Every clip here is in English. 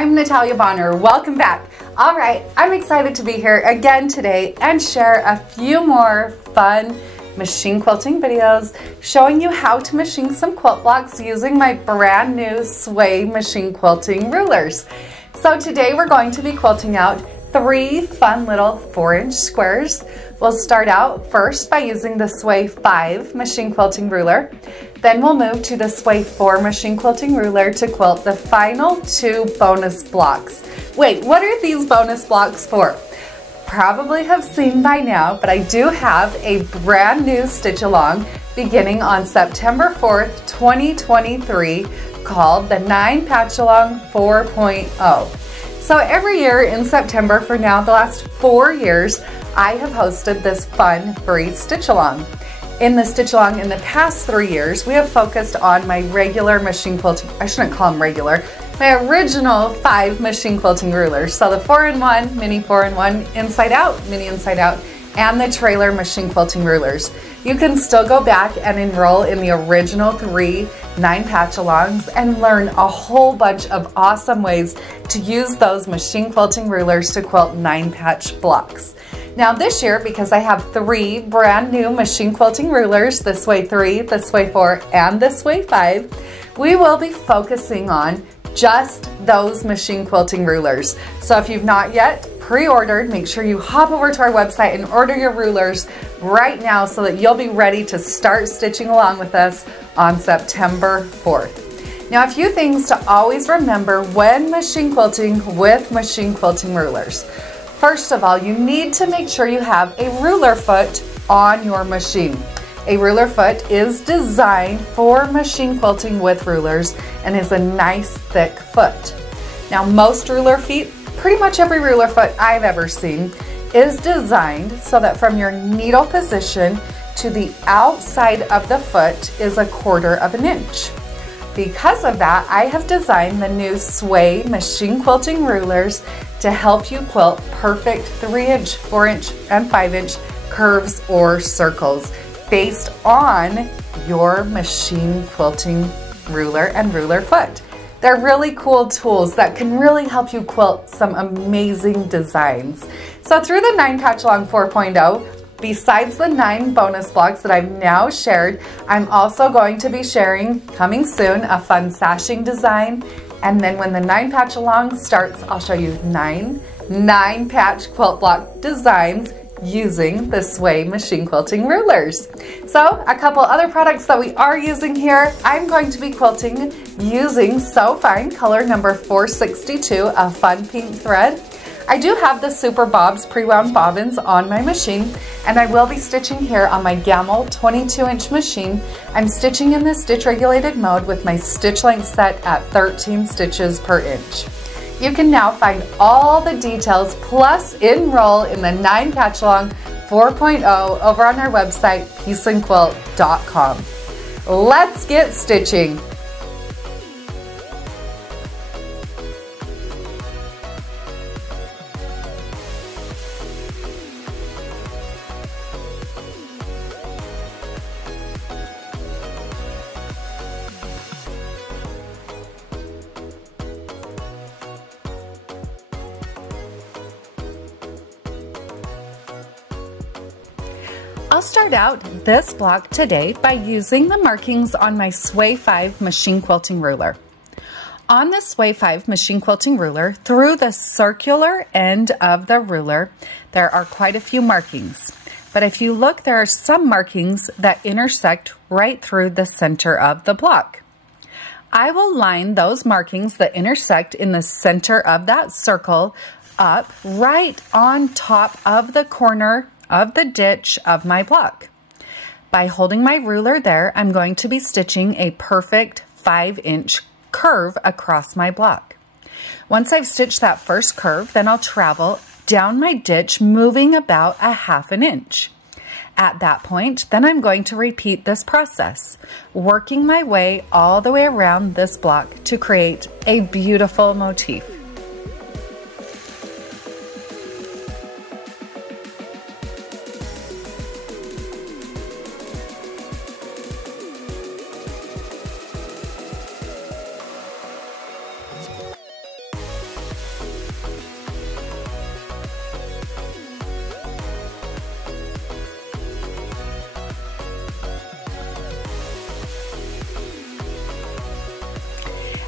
I'm Natalia Bonner. Welcome back. All right, I'm excited to be here again today and share a few more fun machine quilting videos showing you how to machine some quilt blocks using my brand new Sway machine quilting rulers. So today we're going to be quilting out 3 fun little 4-inch squares. We'll start out first by using the Sway 5 machine quilting ruler. Then we'll move to the Sway 4 machine quilting ruler to quilt the final 2 bonus blocks. Wait, what are these bonus blocks for? Probably have seen by now, but I do have a brand new stitch along beginning on September 4th, 2023 called the 9 Patchalong 4.0. So every year in September for now the last 4 years, I have hosted this fun free stitch along. In the stitch along in the past 3 years, we have focused on my regular machine quilting, I shouldn't call them regular, my original 5 machine quilting rulers. So the 4-in-1, mini 4-in-1, inside out, mini inside out, and the trailer machine quilting rulers. You can still go back and enroll in the original 3 9 patch-alongs and learn a whole bunch of awesome ways to use those machine quilting rulers to quilt 9 patch blocks. Now this year, because I have 3 brand new machine quilting rulers, the Sway 3, the Sway 4, and the Sway 5, we will be focusing on just those machine quilting rulers. So if you've not yet pre-ordered, make sure you hop over to our website and order your rulers right now so that you'll be ready to start stitching along with us on September 4th. Now, a few things to always remember when machine quilting with machine quilting rulers. First of all, you need to make sure you have a ruler foot on your machine. A ruler foot is designed for machine quilting with rulers and is a nice thick foot. Now, most ruler feet, pretty much every ruler foot I've ever seen, is designed so that from your needle position to the outside of the foot is 1/4 of an inch. Because of that, I have designed the new Sway machine quilting rulers to help you quilt perfect 3-inch, 4-inch, and 5-inch curves or circles based on your machine quilting ruler and ruler foot. They're really cool tools that can really help you quilt some amazing designs. So through the 9 Patchalong 4.0, besides the 9 bonus blocks that I've now shared, I'm also going to be sharing, coming soon, a fun sashing design. And then when the 9 Patchalong starts, I'll show you 9 patch quilt block designs using the Sway machine quilting rulers. So a couple other products that we are using here, I'm going to be quilting using So Fine color number 462, a fun pink thread. I do have the Super Bobs pre-wound bobbins on my machine, and I will be stitching here on my Gamel 22-inch machine. I'm stitching in the stitch regulated mode with my stitch length set at 13 stitches per inch. You can now find all the details plus enroll in the 9 Patchalong 4.0 over on our website, peaceandquilt.com. Let's get stitching. I'll start out this block today by using the markings on my Sway 5 machine quilting ruler. On the Sway 5 machine quilting ruler, through the circular end of the ruler, there are quite a few markings. But if you look, there are some markings that intersect right through the center of the block. I will line those markings that intersect in the center of that circle up right on top of the corner of the ditch of my block. By holding my ruler there, I'm going to be stitching a perfect 5-inch curve across my block. Once I've stitched that first curve, then I'll travel down my ditch, moving about 1/2 inch. At that point, then I'm going to repeat this process, working my way all the way around this block to create a beautiful motif.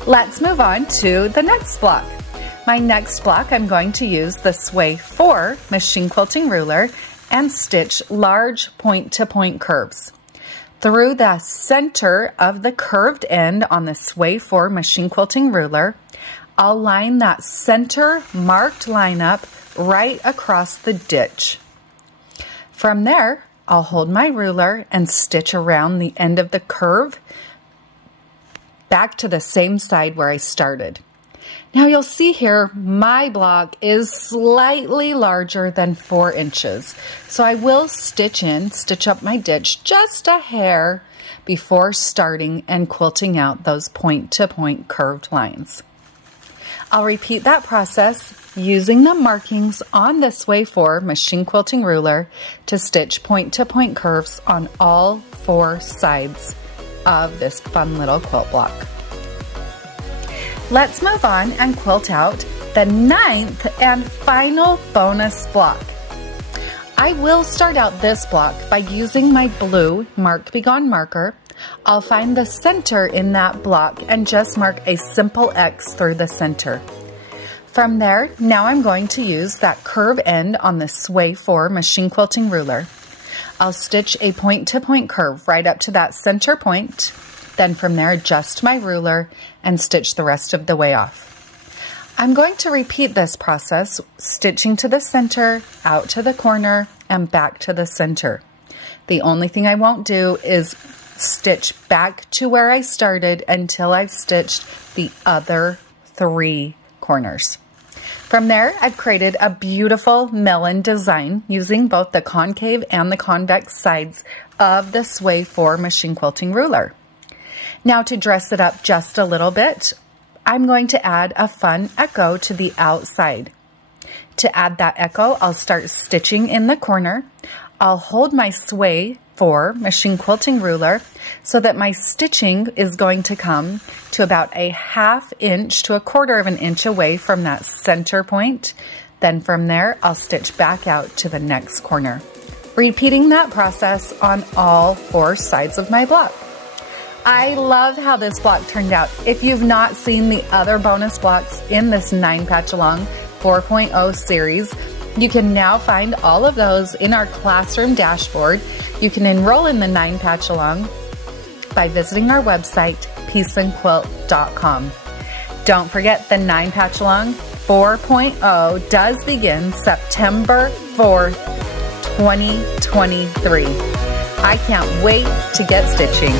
Let's move on to the next block. My next block, I'm going to use the Sway 4 machine quilting ruler and stitch large point-to-point curves. Through the center of the curved end on the Sway 4 machine quilting ruler, I'll line that center marked line up right across the ditch. From there, I'll hold my ruler and stitch around the end of the curve back to the same side where I started. Now you'll see here my block is slightly larger than 4 inches. So I will stitch up my ditch just a hair before starting and quilting out those point-to-point curved lines. I'll repeat that process using the markings on the Sway 4 machine quilting ruler to stitch point-to-point curves on all 4 sides of this fun little quilt block. Let's move on and quilt out the 9th and final bonus block. I will start out this block by using my blue Mark Be Gone marker. I'll find the center in that block and just mark a simple X through the center. From there, now I'm going to use that curve end on the Sway 4 machine quilting ruler. I'll stitch a point-to-point curve right up to that center point. Then from there, adjust my ruler and stitch the rest of the way off. I'm going to repeat this process, stitching to the center, out to the corner, and back to the center. The only thing I won't do is stitch back to where I started until I've stitched the other 3 corners. From there, I've created a beautiful melon design using both the concave and the convex sides of the Sway 4 machine quilting ruler. Now to dress it up just a little bit, I'm going to add a fun echo to the outside. To add that echo, I'll start stitching in the corner. I'll hold my Sway 4 machine quilting ruler so that my stitching is going to come to about a 1/2 inch to 1/4 of an inch away from that center point. Then from there, I'll stitch back out to the next corner, repeating that process on all 4 sides of my block. I love how this block turned out. If you've not seen the other bonus blocks in this 9 Patchalong 4.0 series, you can now find all of those in our classroom dashboard. You can enroll in the 9 Patchalong by visiting our website, peaceandquilt.com. Don't forget the 9 Patchalong 4.0 does begin September 4th, 2023. I can't wait to get stitching.